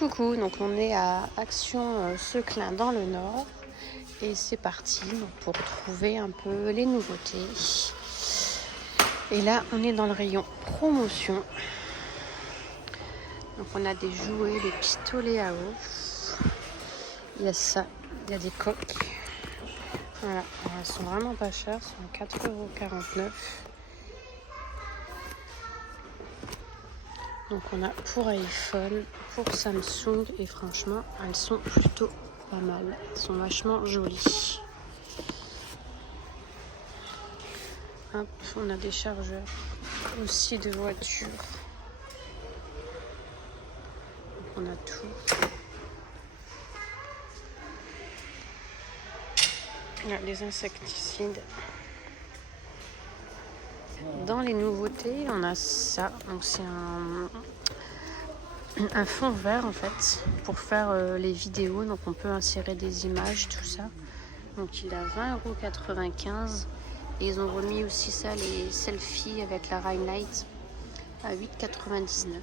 Coucou, donc on est à Action Seclin dans le Nord et c'est parti pour trouver un peu les nouveautés. Et là on est dans le rayon promotion. Donc on a des jouets, des pistolets à eau. Il y a ça, il y a des coques. Voilà, alors, elles sont vraiment pas chères, elles sont à 4,49 €. Donc on a pour iPhone, pour Samsung et franchement elles sont plutôt pas mal. Elles sont vachement jolies. Hop, on a des chargeurs aussi de voitures. Donc on a tout. Il y a des insecticides. Dans les nouveautés, on a ça. Donc c'est un fond vert en fait pour faire les vidéos. Donc on peut insérer des images, tout ça. Donc il a 20,95 € et ils ont remis aussi ça, les selfies avec la ring light à 8,99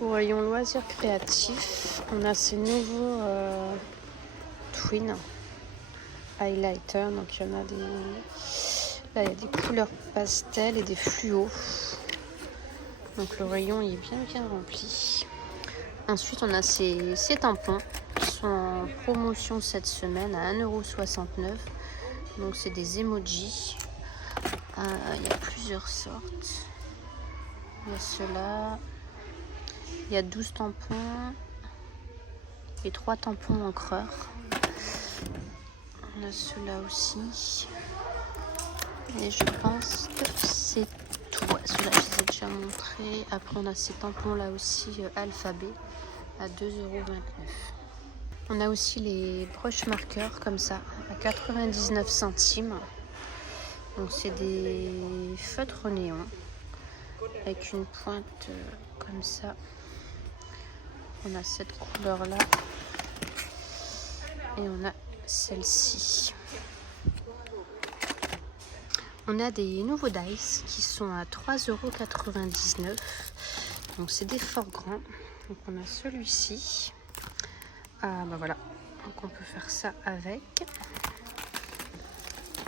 €. Au rayon loisirs créatifs, on a ces nouveaux twin highlighter. Donc il y en a des, là il y a des couleurs pastel et des fluos. Donc le rayon il est bien rempli. Ensuite on a ces tampons qui sont en promotion cette semaine à 1,69 €. Donc c'est des emojis. Il y a plusieurs sortes. Il y a ceux-là. Il y a 12 tampons et 3 tampons encreurs. On a ceux-là aussi. Et je pense que c'est tout. Ouais, ceux-là, je les ai déjà montrés. Après, on a ces tampons-là aussi, alphabet, à 2,29 €. On a aussi les broches marqueurs comme ça, à 99 centimes. Donc, c'est des feutres néon avec une pointe comme ça. On a cette couleur-là. Et on a celle-ci. On a des nouveaux dice qui sont à 3,99 €. Donc c'est des forts grands. Donc on a celui-ci. Ah bah voilà. Donc on peut faire ça avec.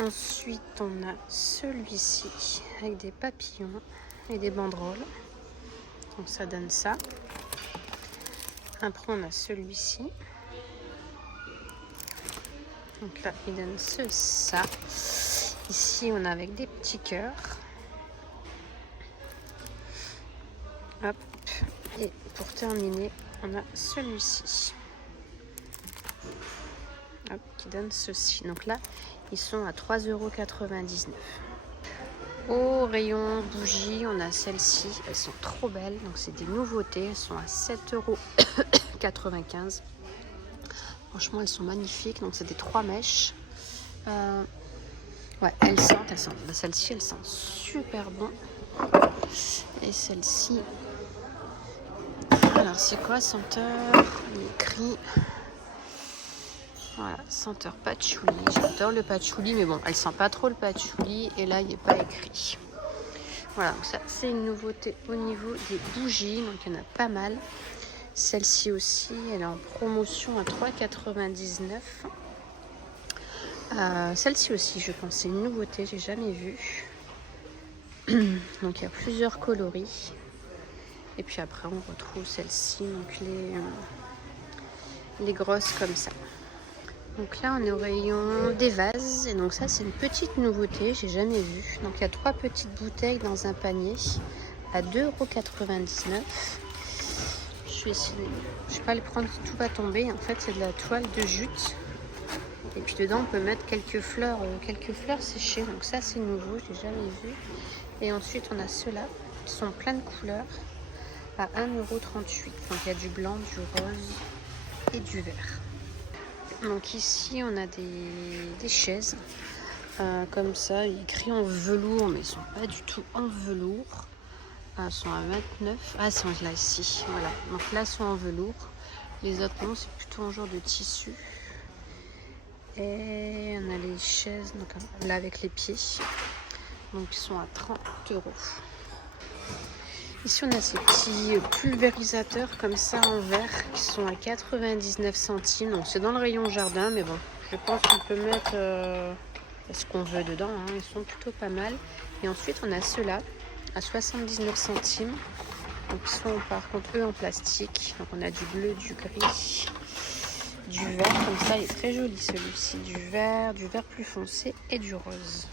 Ensuite on a celui-ci avec des papillons et des banderoles. Donc ça donne ça. Après on a celui-ci. Donc là il donne ça. Ici, on a avec des petits cœurs. Hop. Et pour terminer, on a celui-ci. Hop, qui donne ceci. Donc là, ils sont à 3,99 €. Au rayon bougies, on a celles-ci. Elles sont trop belles. Donc, c'est des nouveautés. Elles sont à 7,95 €. Franchement, elles sont magnifiques. Donc, c'est des 3 mèches. Ouais, elles sentent. Celle-ci, elle sent super bon. Et celle-ci, alors c'est quoi senteur? Il écrit, voilà, senteur patchouli. J'adore le patchouli, mais bon, elle sent pas trop le patchouli. Et là, il n'est pas écrit. Voilà, donc ça, c'est une nouveauté au niveau des bougies. Donc il y en a pas mal. Celle-ci aussi, elle est en promotion à 3,99 €. Celle-ci aussi, je pense, c'est une nouveauté, j'ai jamais vu. Donc il y a plusieurs coloris. Et puis après on retrouve celle-ci, donc les grosses comme ça. Donc là on est au rayon des vases. Et donc ça c'est une petite nouveauté, j'ai jamais vu. Donc il y a 3 petites bouteilles dans un panier à 2,99 €. Je vais pas le prendre, tout va tomber. En fait c'est de la toile de jute. Et puis dedans, on peut mettre quelques fleurs séchées. Donc ça, c'est nouveau, je n'ai jamais vu. Et ensuite, on a ceux-là qui sont plein de couleurs à 1,38 €. Donc il y a du blanc, du rose et du vert. Donc ici, on a des chaises comme ça, écrits en velours, mais ils ne sont pas du tout en velours. Elles sont à 29 €. Ah, elles sont là, ici. Voilà. Donc là, elles sont en velours. Les autres, non, c'est plutôt en genre de tissu. Et on a les chaises, donc là avec les pieds, donc ils sont à 30 €. Ici, on a ces petits pulvérisateurs comme ça en verre qui sont à 99 centimes. Donc, c'est dans le rayon jardin, mais bon, je pense qu'on peut mettre ce qu'on veut dedans. Hein. Ils sont plutôt pas mal. Et ensuite, on a ceux-là à 79 centimes. Donc, ils sont par contre, eux, en plastique. Donc, on a du bleu, du gris, du vert. Comme ça, il est très joli celui-ci. Du vert plus foncé et du rose.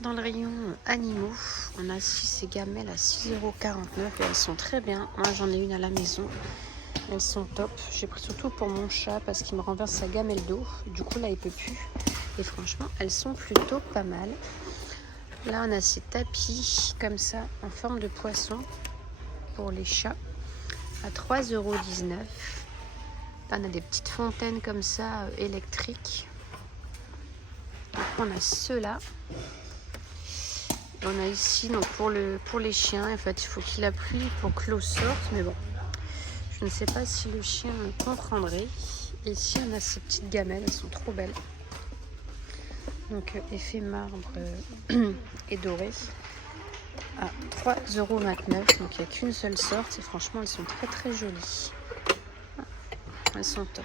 Dans le rayon animaux, on a aussi ces gamelles à 6,49 € et elles sont très bien. Moi, j'en ai une à la maison. Elles sont top. J'ai pris surtout pour mon chat parce qu'il me renverse sa gamelle d'eau. Du coup, là, il peut plus. Et franchement, elles sont plutôt pas mal. Là, on a ces tapis comme ça en forme de poisson pour les chats à 3,19 €. Là, on a des petites fontaines comme ça électriques. Donc, on a ceux-là. On a ici, donc pour les chiens, en fait, il faut qu'il a plu pour que l'eau sorte, mais bon, je ne sais pas si le chien comprendrait. Et ici, on a ces petites gamelles, elles sont trop belles. Donc, effet marbre et doré à 3,29 €. Donc, il n'y a qu'une seule sorte et franchement, elles sont très très jolies. Elles sont top.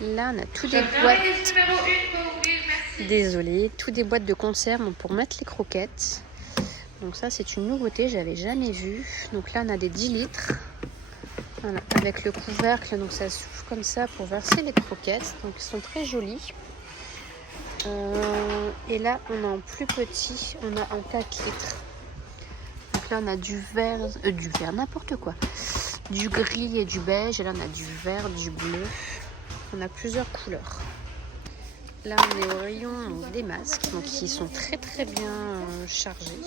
Là, on a tout des boîtes. Désolée, tout des boîtes de conserve pour mettre les croquettes. Donc ça, c'est une nouveauté, j'avais jamais vu. Donc là, on a des 10 litres. Voilà, avec le couvercle, donc ça s'ouvre comme ça pour verser les croquettes. Donc ils sont très jolis. Et là, on a en plus petit, on a en 4 litres. Donc là, on a du vert, n'importe quoi. Du gris et du beige. Et là, on a du vert, du bleu. On a plusieurs couleurs. Là, on est au rayon des masques, donc qui sont très très bien chargés.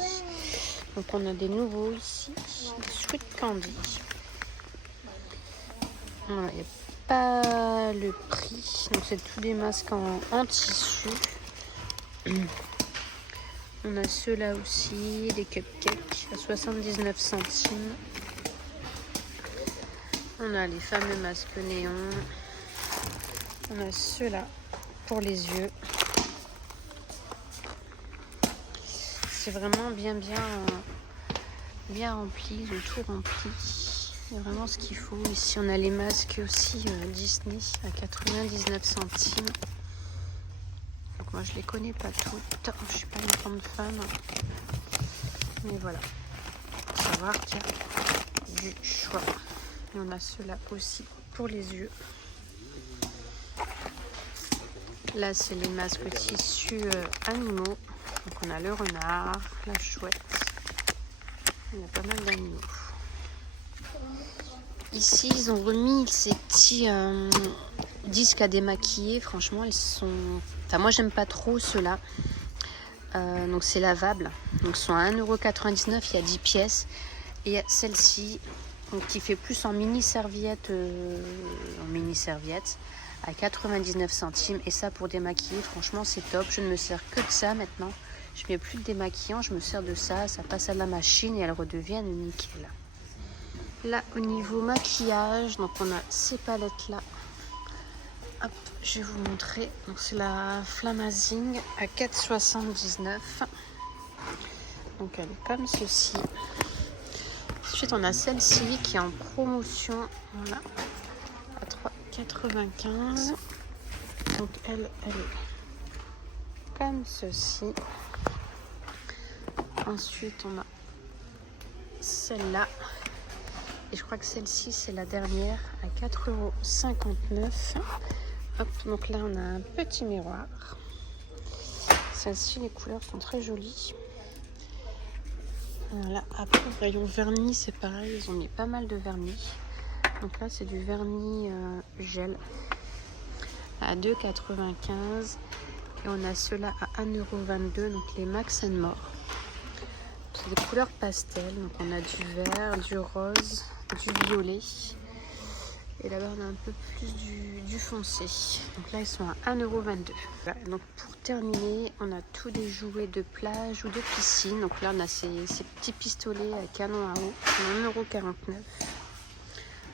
Donc, on a des nouveaux ici, Sweet Candy. Voilà, il n'y a pas le prix. Donc, c'est tous des masques en tissu. On a ceux-là aussi, des cupcakes à 79 centimes. On a les fameux masques néons. On a ceux-là pour les yeux. C'est vraiment bien rempli, le tout rempli. C'est vraiment ce qu'il faut. Ici on a les masques aussi Disney à 99 centimes. Donc moi je les connais pas toutes. Je suis pas une grande fan. Mais voilà. Faut savoir qu'il y a du choix. Et on a ceux-là aussi pour les yeux. Là, c'est les masques tissus animaux. Donc, on a le renard, la chouette. Il y a pas mal d'animaux. Ici, ils ont remis ces petits disques à démaquiller. Franchement, ils sont... Enfin, moi, j'aime pas trop ceux-là. Donc, c'est lavable. Donc, ils sont à 1,99 €. Il y a 10 pièces. Et celle-ci, qui fait plus en mini-serviette, à 99 centimes. Et ça, pour démaquiller, franchement, c'est top. Je ne me sers que de ça maintenant. Je ne mets plus de démaquillant, je me sers de ça. Ça passe à la machine et elles redeviennent nickel. Là, au niveau maquillage, donc on a ces palettes-là. Hop, je vais vous montrer. Donc, c'est la Flamazing à 4,79 €. Donc, elle est comme ceci. Ensuite, on a celle-ci qui est en promotion. Voilà. À 3,95 €. Donc elle est comme ceci. Ensuite on a celle-là et je crois que celle-ci c'est la dernière à 4,59 €. Hop, donc là on a un petit miroir. Celle-ci, les couleurs sont très jolies. Voilà, après au rayon vernis c'est pareil, ils ont mis pas mal de vernis. Donc là c'est du vernis gel à 2,95 €. Et on a ceux-là à 1,22 €, donc les Max & More. C'est des couleurs pastel, donc on a du vert, du rose, du violet. Et là-bas on a un peu plus du foncé. Donc là ils sont à 1,22 €. Voilà, donc pour terminer, on a tous des jouets de plage ou de piscine. Donc là on a ces petits pistolets à canon à eau, à 1,49 €.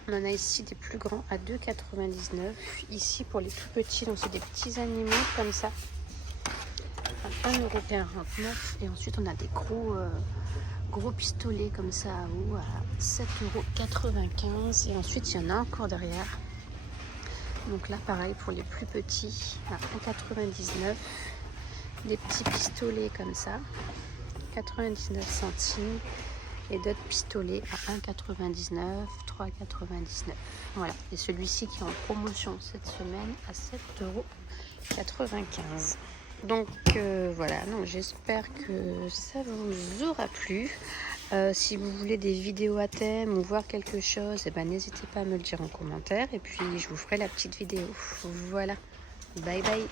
On en a ici des plus grands à 2,99 €. Ici pour les tout petits, donc c'est des petits animaux comme ça à 1,49 €. Et ensuite on a des gros gros pistolet comme ça à eau à 7,95 €. Et ensuite, il y en a encore derrière. Donc là, pareil, pour les plus petits, à 1,99 €. Des petits pistolets comme ça, 99 centimes. Et d'autres pistolets à 1,99 €, 3,99 €. Voilà. Et celui-ci qui est en promotion cette semaine à 7,95 €. Donc voilà, donc j'espère que ça vous aura plu. Si vous voulez des vidéos à thème ou voir quelque chose, eh ben, n'hésitez pas à me le dire en commentaire. Et puis je vous ferai la petite vidéo. Voilà. Bye bye.